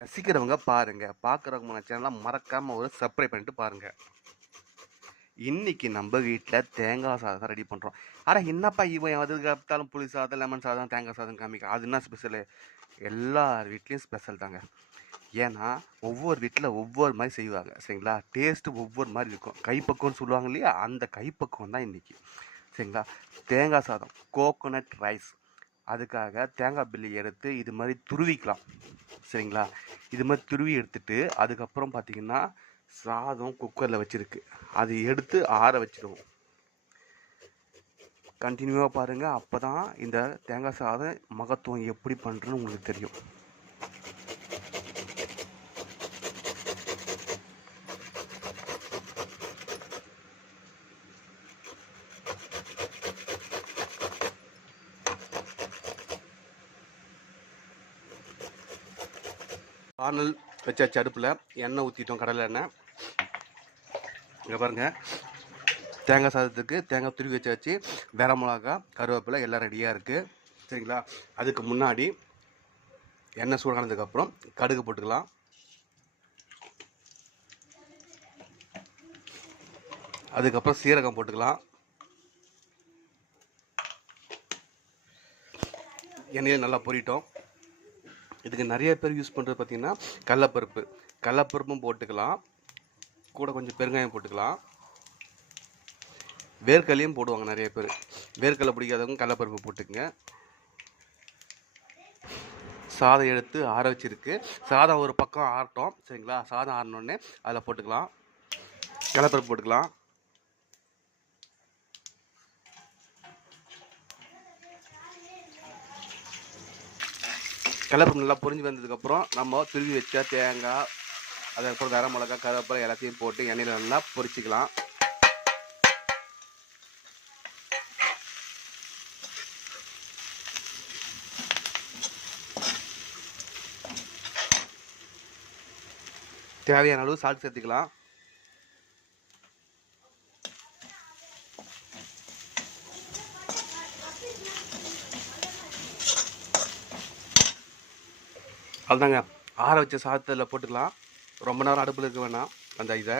ரசிக்கிறவங்க பாருங்க. பார்க்குறவங்க சேனலாக மறக்காமல் மறக்காம ஒரு சப்ஸ்கிரைப் பண்ணிட்டு பாருங்க. இன்னைக்கு நம்ம வீட்டில் தேங்காய் சாதம் ரெடி பண்ணுறோம் ஆனால் என்னப்பா இவன்? எதுக்கு பார்த்தாலும் புளி சாதம் லெமன் சாதம் தேங்காய் சாதம் காமிக்க அது என்ன ஸ்பெஷலு எல்லார் வீட்லேயும் ஸ்பெஷல் தாங்க. ஏன்னா ஒவ்வொரு வீட்டில் ஒவ்வொரு மாதிரி செய்வாங்க. சரிங்களா? டேஸ்ட்டு ஒவ்வொரு மாதிரி இருக்கும். கைப்பக்குவம்னு சொல்லுவாங்க இல்லையா? அந்த கைப்பக்குவம் தான் இன்றைக்கி சரிங்களா? தேங்காய் சாதம் கோகோனட் ரைஸ் அதுக்காக தேங்காய் பில்லி எடுத்து இது மாதிரி துருவிக்கலாம். சரிங்களா? இது மாதிரி துருவி எடுத்துட்டு அதுக்கப்புறம் பார்த்தீங்கன்னா சாதம் குக்கரில் வச்சுருக்கு. அது எடுத்து ஆற வச்சிடுவோம். கண்டினியூவாக பாருங்கள் அப்போ தான் இந்த தேங்காய் சாதம் மகத்துவம் எப்படி பண்ணுறதுன்னு உங்களுக்கு தெரியும். வானல் வச்சாச்சு அடுப்பில் எண்ணெய் ஊற்றிட்டோம் கடலை எண்ணெய். இங்கே பாருங்கள் தேங்காய் சாதத்துக்கு தேங்காய் துருவி வச்சாச்சு வெற மிளகா கருவேப்பிலை எல்லாம் ரெடியாக இருக்குது சரிங்களா? அதுக்கு முன்னாடி எண்ணெய் சூடானதுக்கப்புறம் கடுகு போட்டுக்கலாம். அதுக்கப்புறம் சீரகம் போட்டுக்கலாம். எண்ணெயில் நல்லா பொரிட்டோம். இதுக்கு நிறைய பேர் யூஸ் பண்ணுறது பார்த்தீங்கன்னா கடலப்பருப்பு. கடலப்பருப்பும் போட்டுக்கலாம். கூட கொஞ்சம் பெருங்காயம் போட்டுக்கலாம். வேர்க்கடலையும் போடுவாங்க நிறைய பேர். வேர்க்கடலை பிடிக்காதவங்க கடலப்பருப்பு போட்டுக்கங்க. சாதம் எடுத்து ஆற வச்சிருக்கு. சாதம் ஒரு பக்கம் ஆறட்டும். சரிங்களா? சாதம் ஆறினோடனே அதில் போட்டுக்கலாம். கடலப்பருப்பு போட்டுக்கலாம். கலப்பு நல்லா பொரிஞ்சு வந்ததுக்கப்புறம் நம்ம துருவி வச்ச தேங்காய் அதுக்கப்புறம் வேற மிளகா கருவேப்பிலை எல்லாத்தையும் போட்டு எண்ணெயில் நல்லா பொரிச்சிக்கலாம். தேவையான அளவு சால்ட் சேர்த்துக்கலாம். அதுதாங்க ஆற வச்ச சாதத்தில் போட்டுக்கலாம். ரொம்ப நேரம் அடுப்பில் இருக்க வேணாம் அந்த இதை.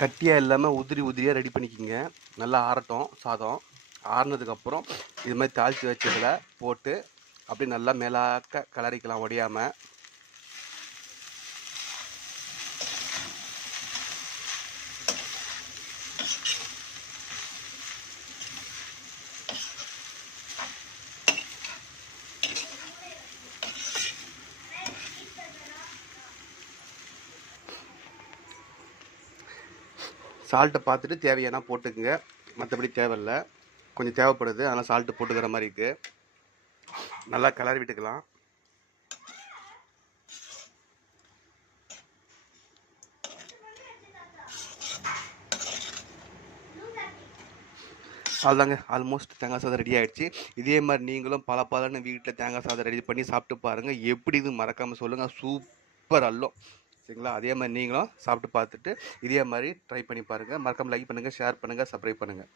கட்டியாக இல்லாமல் உதிரி உதிரியாக ரெடி பண்ணிக்கிங்க. நல்லா ஆறட்டும் சாதம். ஆறுனதுக்கப்புறம் இது மாதிரி தாளித்து வச்சதில் போட்டு அப்படியே நல்லா மேலாக்க கிளறிக்கலாம் ஒடியாமல் சால்ட்டை பார்த்துட்டு தேவையானா போட்டுக்குங்க. மற்றபடி தேவையில்ல. கொஞ்சம் தேவைப்படுது. அதனால் சால்ட்டு போட்டுக்கிற மாதிரி இருக்குது நல்லா கலர் விட்டுக்கலாம். அதுதாங்க ஆல்மோஸ்ட் தேங்காய் சாதம் ரெடி ஆகிடுச்சு இதே மாதிரி நீங்களும் பல பலன்னு வீட்டில் தேங்காய் சாதம் ரெடி பண்ணி சாப்பிட்டு பாருங்கள் எப்படி இது மறக்காமல் சொல்லுங்கள் சூப்பர் அல்லம். சரிங்களா அதே மாதிரி நீங்களும் சாப்பிட்டு பார்த்துட்டு இதே மாதிரி ட்ரை பண்ணி பாருங்கள் மறக்காம லைக் பண்ணுங்கள் ஷேர் பண்ணுங்கள் சப்ஸ்கிரைப் பண்ணுங்கள்